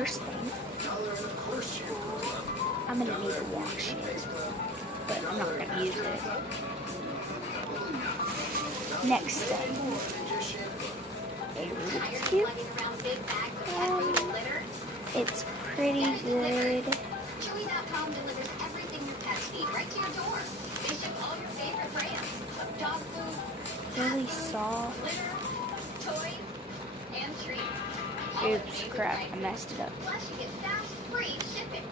first thing, I'm gonna need to wash it, but I'm not gonna use it. Next thing, a Rubik's Cube. It's pretty good. Chewy.com delivers everything your pets need right to your door. They ship all your favorite brands of dog food, Really soft. litter, toys, and treats. Oops, crap, I messed it up. Plus, you get fast, free shipping.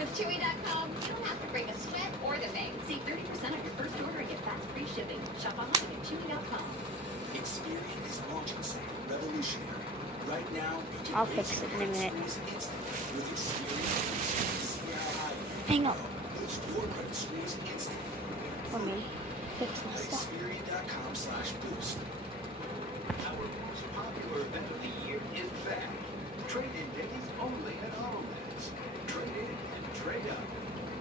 With Chewy.com, you don't have to bring a sweat or the bank. Save 30% on your first order and get fast, free shipping. Shop online at Chewy.com. Experience launching sale revolutionary. Right now, I'll fix it in a minute. Hang on. Let me fix my stuff. Experian.com/boost. Our most popular event of the year is back. Trade-in days only at Arrowheads. Trade in and trade up.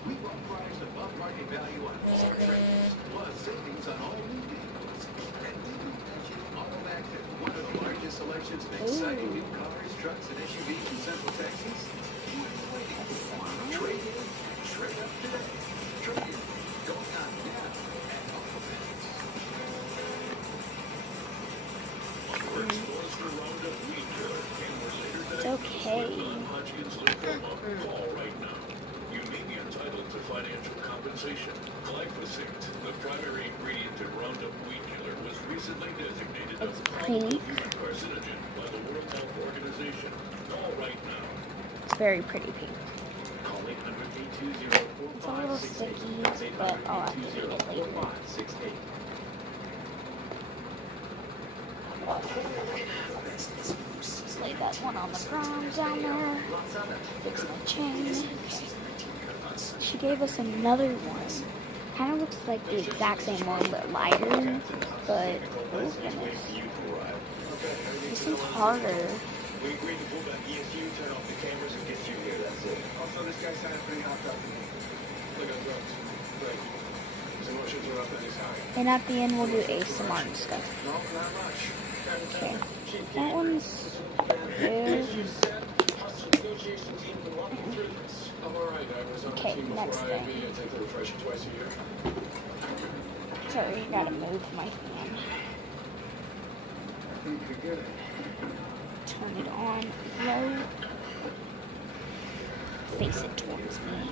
We run price above market value on all trades, plus savings on all new vehicles. And we will mention Automax has one of the largest selections of exciting new cars, trucks, and SUVs in Central Texas. What are you waiting for? Trade in and trade up today. Trade in going on now at Automax. It's okay. Call right now. You may be entitled to financial compensation. Glyphosate, the primary ingredient in Roundup Weed Killer, was recently designated a It's probable pink. human carcinogen by the World Health Organization. Call right now. It's very pretty pink. Call 800 It's a little sticky, but I'll have to do it later. Just lay that one on the ground down there. Fix my chain. Okay. She gave us another one. Kind of looks like the exact same one, but lighter. But, oh goodness. This one's harder. We agreed to pull back ESU, turn off the cameras, and get you here, that's it. Also, this guy sounded pretty hopped up to me. Look at drugs. Great. His emotions are up at his high. And at the end, we'll do ASMR and stuff. No, not much. Okay. That one's good. Okay, next thing. Sorry, I gotta move my fan. Turn it on low. Face it towards me.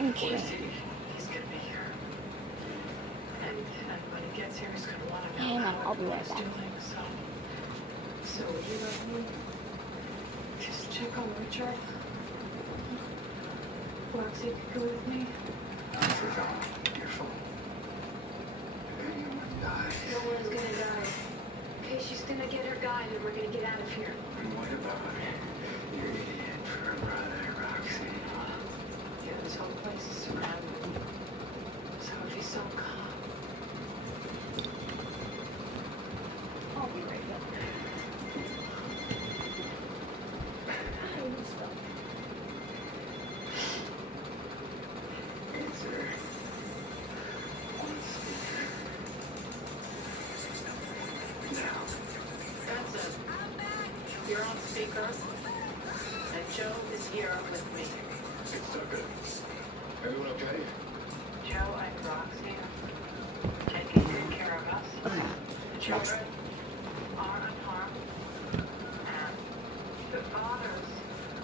Okay. He's gonna be here. And when he gets here, he's gonna want to know Hang on, how I'll be right he's back. doing. So would you like me to just check on Richard? Roxy could go with me. Your phone. If anyone dies, No one's gonna die. Okay, she's gonna get her guide and we're gonna get out of here. and what about your idiot for a brother, Roxy? Yeah, this whole place is surrounded. So if he's so calm. I'll be right back. Answer. On speaker. Now. That's it. You're on speaker. And Joe is here with me. It's Tucker. Everyone okay? Joe and Roxy taking good care of us. Okay. The children are unharmed. And the father's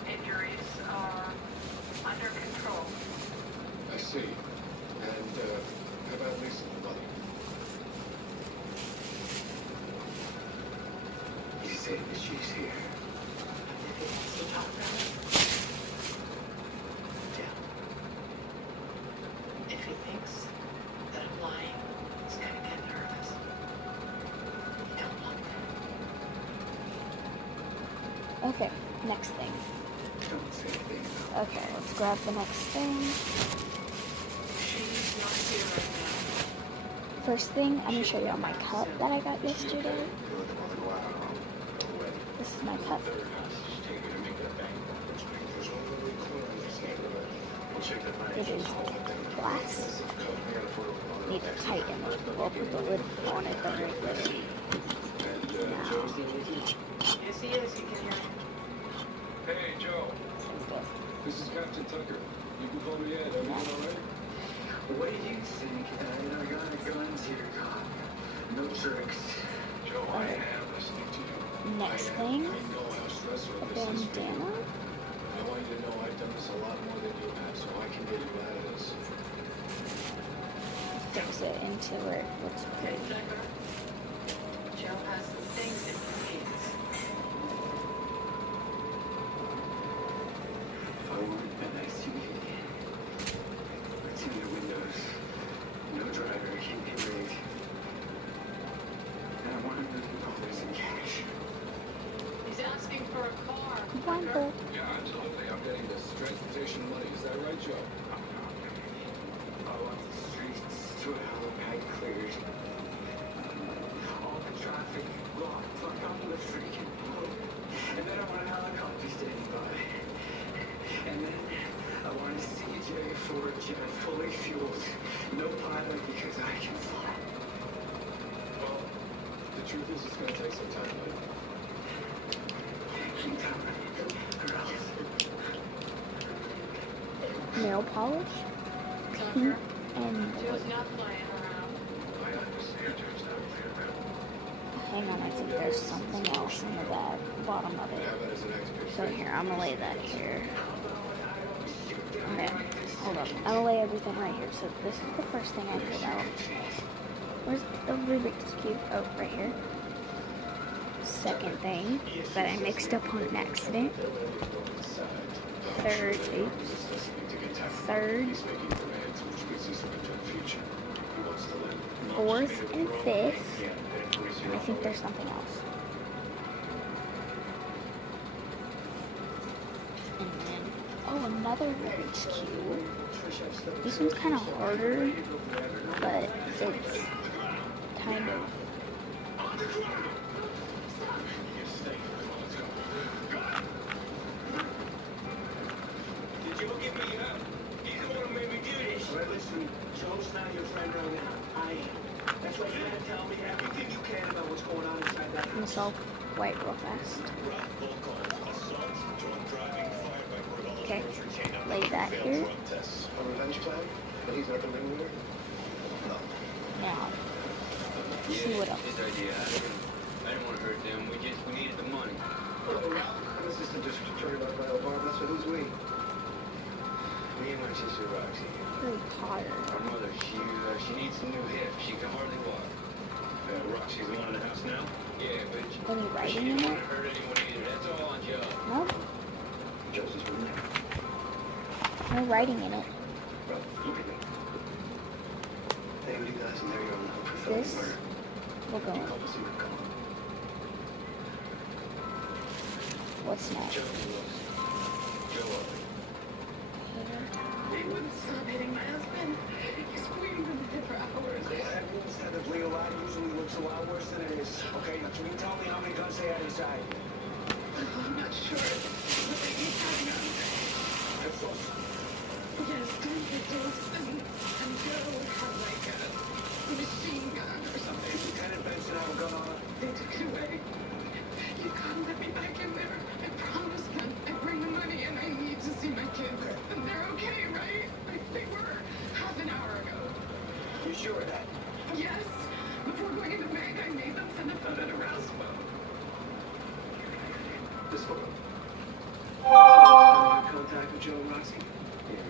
injuries are under control. I see. And, how about Lisa, the body? He said that she's here. If he wants to talk about it, Joe. If he thinks that I'm lying, he's gonna get nervous. You don't want that. Okay, next thing. Don't say anything about Okay, let's grab the next thing. She's not here right now. First thing, I'm gonna show you all my cup that I got yesterday. This is my cup. It is glass. Need to tighten it. We'll put the lid on it then right there. Joe's there with you? Yes, he is. He can hear you. Hey, Joe. This is Captain Tucker. You can call me Ed. Everything all right? What do you think? I got a gun here, Cop. No tricks. Joe, I am listening to you. Next I thing, know how stressful a this is for you. bandana. I want you to know I've done this a lot more than you have, so I can get you out of this. Fix it into where it looks Okay, pretty. Tucker. Joe has the things that he needs. I want an SUV. Two your windows. No driver. Can't be rigged. And I want $1 million in cash. He's asking for a car. Wonderful. Yeah, absolutely. I'm getting this transportation money. Is that right, Joe? I want the streets to hell packed cleared. All the traffic blocked like on the freaking road. And then I want a helicopter standing by. And then I want a CJ-4 jet fully fueled. No pilot because I can fly. Well, the truth is it's going to take some time, but Keep coming. Girls. Nail polish, Tucker. pink, and Joe's not playing around. I understand Joe's not playing around. hang on, I think there's something else in the bag, bottom of How it. about as an expert? So here, I'm gonna lay that here. Okay, hold up. I'm gonna lay everything right here. So this is the first thing I pulled out. Where's the Rubik's Cube? Oh, right here. Second thing that I mixed up on an accident. Third, oops. Third, fourth, and fifth. And I think there's something else. And then, oh, another Rubik's Cube. This one's kind of harder, but it's kind of. Did Joe give me up? He's the one who made me do this. All right, listen. Joe's not your friend right now. I am. That's why you gotta tell me everything you can about what's going on inside that I'm gonna house. solve white real fast. Okay, lay that here. A revenge plan? But he's not going to live Now, see what else. His idea. I didn't want to hurt them. We needed the money. I'm assistant district attorney by Barb. So who's we? Me and my sister Roxy. Harry Potter. Our mother, she needs some new hip. She can hardly walk. Roxy's the one in the house now? Yeah, but she Any writing in didn't it? want to hurt anyone either. That's all on Joe. No, Joe's his roommate. no writing in it. Bro, look at me. They would you guys marry on love for felony This murder. will go You in. call this a come on. What's next? Joe loves Joe up. They wouldn't stop hitting my husband. He screamed in there for hours. That means that the real life usually looks a lot worse than it is. Okay, now can you tell me how many guns they had inside? I'm not sure. But they keep having us. Pistols. Yes, 10 pistols. And Joe had like a machine gun or something. Lieutenant Benson have a gun on him. They took it away. You gotta let me back in there. I promise them. I bring the money and I need to see my kids. And they're okay, right? Like they were half an hour ago. You sure of that? Yes. Before going in the bank, I made them send a photo to Roswell. This photo. Contact with Joe and Roxy. Yeah,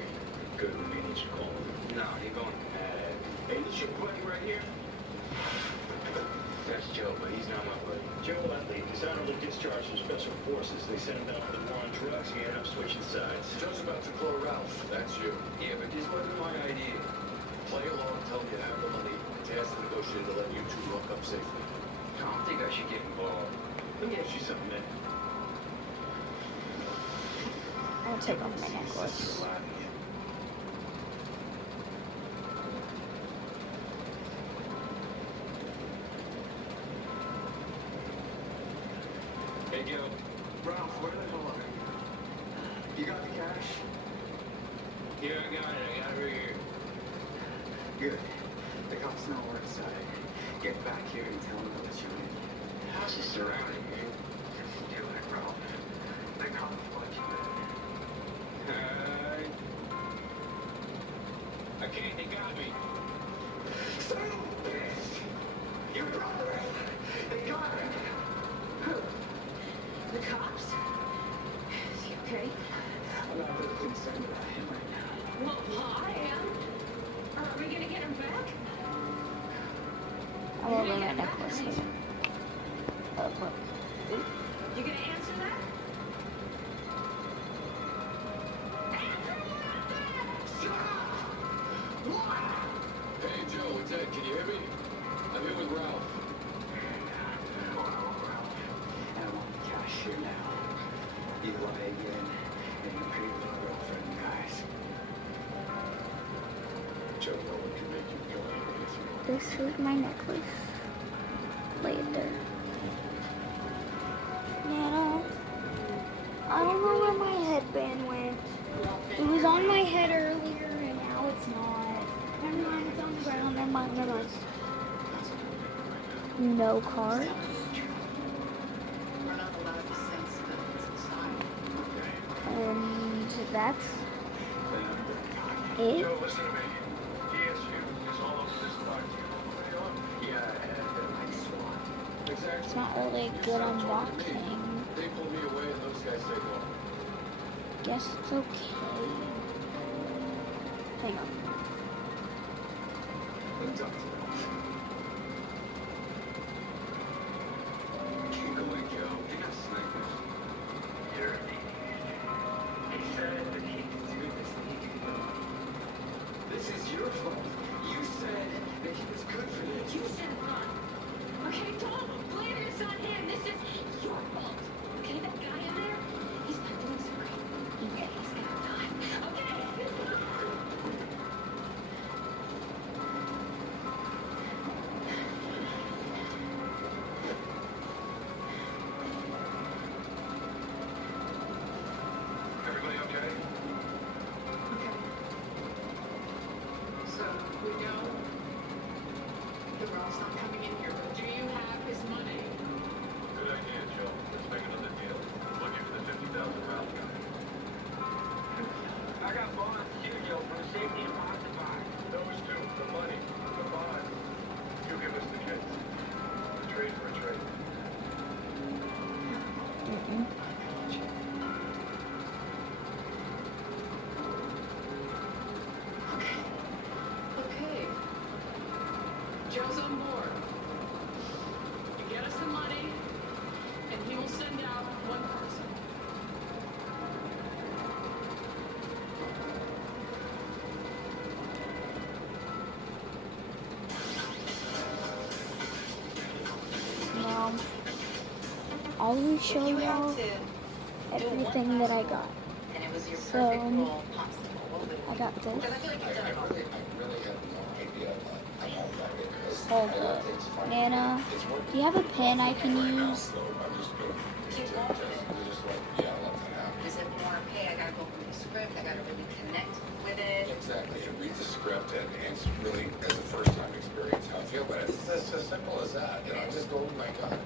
good. We need you to call him. No, you're going mad. Hey, this your buddy right here? That's Joe, but he's not my buddy. Joe Utley, dishonorably discharged from Special Forces. They sent him down for the war on drugs. He ended up switching sides. Joe's about to call Ralph. That's you. Yeah, but this wasn't my idea. Play along, tell him you have the money. Task the negotiator to let you two lock up safely. I don't think I should get involved. Let me ask you something, man. I'll take off my necklace. Hey, Joe. Ralph, where the hell are you? You got the cash? Here, I got it. I got it right here. Good. The cops know we're inside. Get back here and tell them to let you in. house is surrounded. Just do it, bro. They're coming for you. Hey. Okay, they got me. Son of a bitch! Your brother! They got him! The cops? Is he okay? I'm not really concerned about him right now. Well, I am. Are we gonna get him back? I will leave my necklace here. Oh, look. You gonna answer that? Hey, Joe, it's Ed. Can you hear me? I'm here with Ralph. And I want the cash here now. You lie again, and you pay your girlfriend, guys. Joe, no one can make you feel angry if you want. This is my necklace. Later. Yeah, I don't know where my headband went. It was on my head earlier, and now it's not. Never mind, it's on the ground. Never mind, never mind. No cards. We're not allowed to sense feelings inside. And that's it. Joe, listen to me. DSU is all over this part. Yeah, and like SWAT. Exactly. It's not really a good unboxing. They pulled me away and those guys stayed long. Guess it's okay. Hang on. Let me talk to them. Keep going, Joe. You're not snipers. You're an idiot. He said that he could do this and he could go. This is your fault. You said that he was good for this. You said run. Okay, don't blame this on him. This is your fault. Okay, that guy in there, he's not doing so great. Yeah, he's gonna die. Okay. Everybody okay? Okay. So, we know that Ralph's not coming in here, but do you have his money? Good idea, Joe. Let's make another deal. We'll give you the 50,000 round guy. I got bonds too, Joe, for the safety and positive buy. Those two, the money, the bond. You give us the kids. A trade for a trade. Okay. Joe's on board. You get us the money, and he will send out one person. Now, I will show y'all everything that I got. And it was your So, perfect role, possible. I got this. Because I feel like you've done it all. really have no idea about how that is. Hold up. Nana, do you have a pen I can use? So I'm just going Keep walking. just like, yeah, let that happen. Is it more, okay, I gotta go through the script, I gotta really connect with it. Exactly. And read the script and it's really, as a first-time experience, how I feel. But it's as simple as that. You know, I just go with my gut.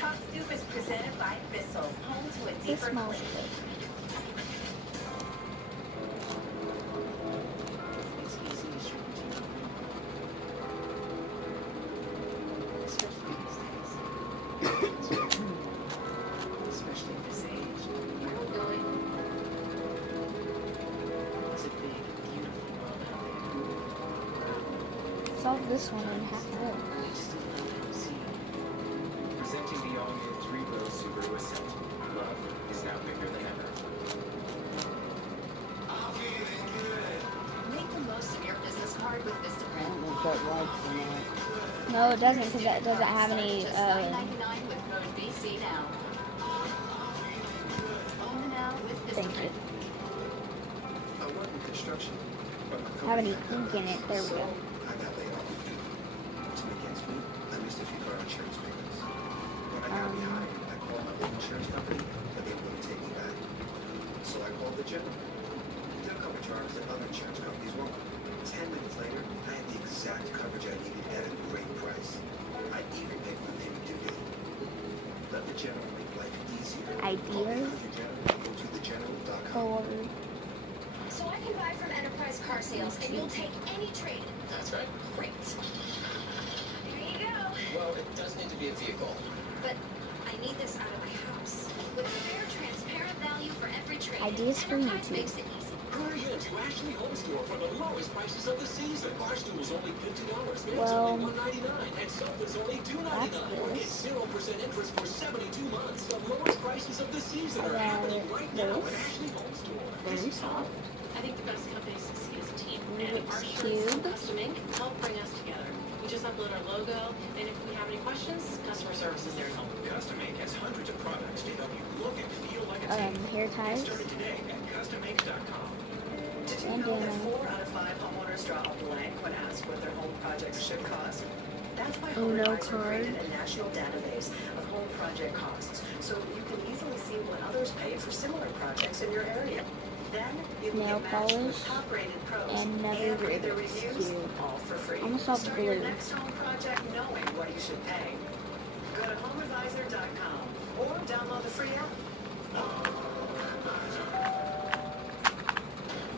Talk Scoop is presented by Bissell, home to a This deeper smells clean. good. It's easy to shoot you. Especially these days. Especially this age. Where are we going? It's a big, beautiful world out there. Solve this one in half a minute. Still not see. Presenting the all-new three-row Subaru Ascent. Love is now bigger than ever. Make the most of your business card with Vistaprint. No, it doesn't, because it doesn't have any, Just $9.99 with code BC now. Own now with thank you. Vistaprint. I work in construction, but my Have any company ink in it. There we go. I got laid off. To against me, I missed a few car insurance payments. When I got behind, I called my old insurance company, but they wouldn't take me back. So I called the general. He took cover charges that other insurance companies won't. 10 minutes later, I had the exact coverage I needed at a great price. I even paid my payment due date. sales, and you'll take any trade. That's right. Great. There you go. Well, it does need to be a vehicle. But I need this out of my house. With fair, transparent value for every trade. Ideas for Enterprise YouTube. makes it easy. Hurry in to Ashley Home Store for the lowest prices of the season. Barstool is only $50. Men's Well, only $1.99. And soap is only $2.99. that's Get 0% interest for 72 months. The lowest prices of the season are And happening right now at this. Ashley Home Store. Very soft. I think the best companies to see is a team. Rubik's And our shirts Cube. and Custom Ink help bring us together. We just upload our logo, and if we have any questions, customer service is there to help. Custom Ink has hundreds of products to help you look and feel like a team. Hair ties. Get started today at CustomInk.com. Did you And know that Dana. 4 out of 5 homeowners draw a blank when asked what their home projects should cost? That's why Oh, no HomeAdvisor card. created a national database of home project costs, so you can easily see what others pay for similar projects in your area. Then you can Nail get matched with polish top-rated pros and another read their Rubik's reviews, Cube. all for free. Almost all Start your blue. next home project knowing what you should pay. Go to HomeAdvisor.com or download the free app.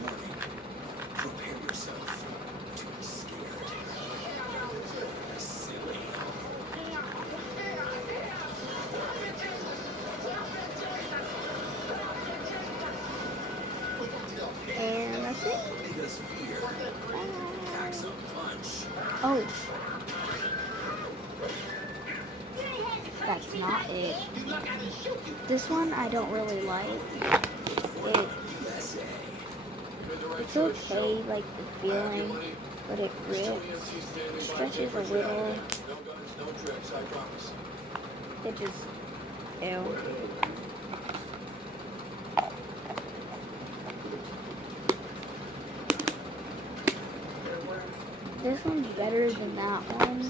Warning. Prepare yourself to be scared. Silly. And that's it. Because fear packs a punch. Oh. That's not it. This one I don't really like. It's okay, like the feeling, but it rips, stretches a little. No guns, no tricks, I promise. It just, ew. This one's better than that one.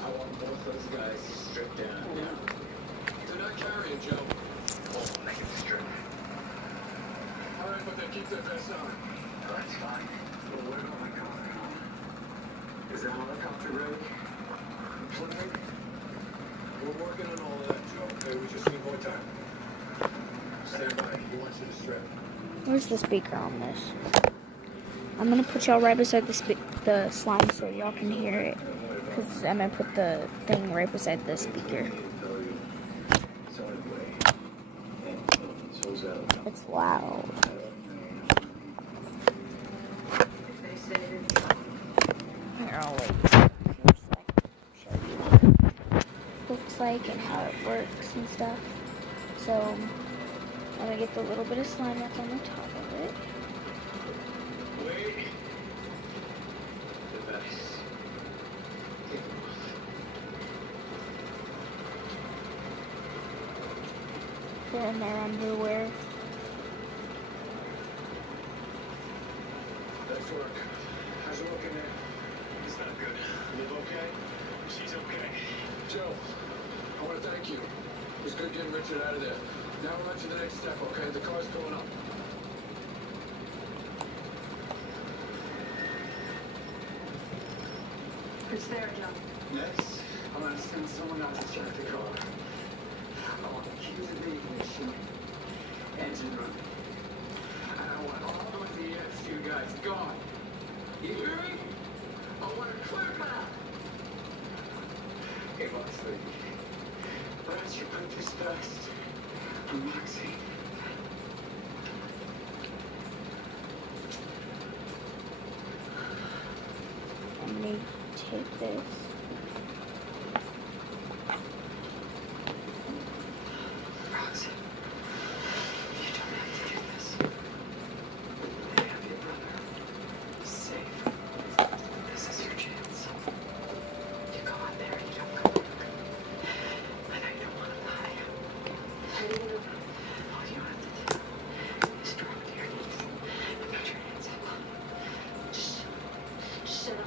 I want both those guys stripped down now. They're not carrying, Joe. Oh, make it strip. All right, but then keep their vests on. That's fine. But where do I go? Is the helicopter ready? Plane? We're working on all of that, Joe. Okay, we just need more time. Stand by. He wants you to strip. Where's the speaker on this? I'm gonna put y'all right beside the slime so y'all can hear it. Cause I'm gonna put the thing right beside the speaker. It's loud. Here, I'll wait. Looks like and how it works and stuff. So I'm gonna get the little bit of slime that's on the top of it. Wait. The best. Take them off. They're in their underwear. Nice work. How's it looking there? It's not good. Liv okay? She's okay. Joe, I want to thank you. It was good getting Richard out of there. Now we're on to the next step, okay? The car's going up. It's there, Joe. Next, I'm gonna send someone out to check the car. I want the keys to the ignition, engine running. And I want all of the EX2 guys gone. You hear me? I want a clear path. Hey, Moxley. Why don't you put this best on Moxie? And they take this. Roxy, you don't have to do this. I have your brother. Safe. This is your chance. You go out there and you don't come back. I know you don't want to lie. All you have to do is drop to your knees and put your hands up. Shut up.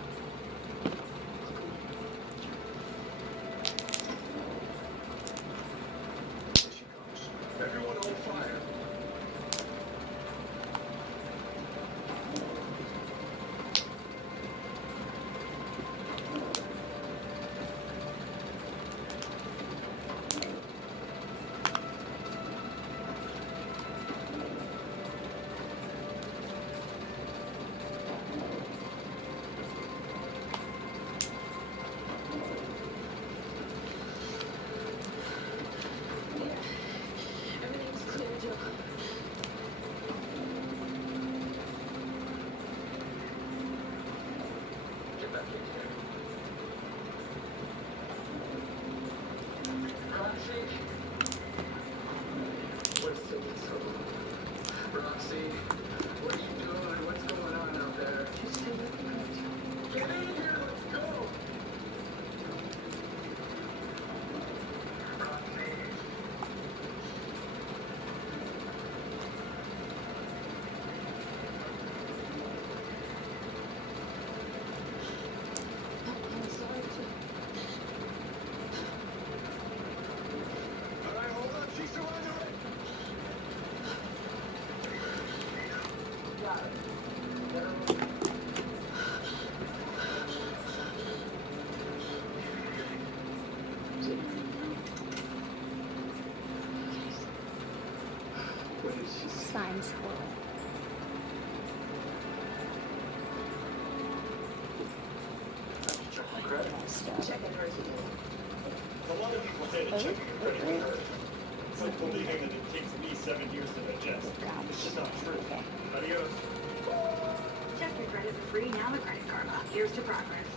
Roxy? What's taking so long? Roxy, what are you doing? What's going on out there? Get in here, let's go! Roxy. I'm sorry to... All right, hold on. She's surrendering. What did she say? Sign squirrel. Check my credit. Checking her heels. A lot of people say that checking your credit can hurt. It's like believing that it takes me 7 years to digest. It's just not true. Adios. Check your credit for free now with Credit Karma. Here's to progress.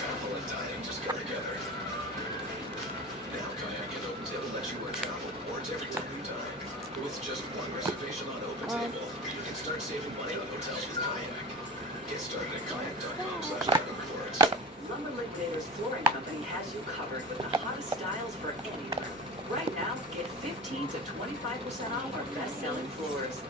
Travel and dining just go together. Now Kayak and OpenTable lets you wear travel rewards every time you dine. With just one reservation on OpenTable, you can start saving money on hotels with Kayak. Get started at kayak.com/travel rewards. Lumber Liquidators Flooring Company has you covered with the hottest styles for any room. Right now, get 15 to 25% off our best-selling floors.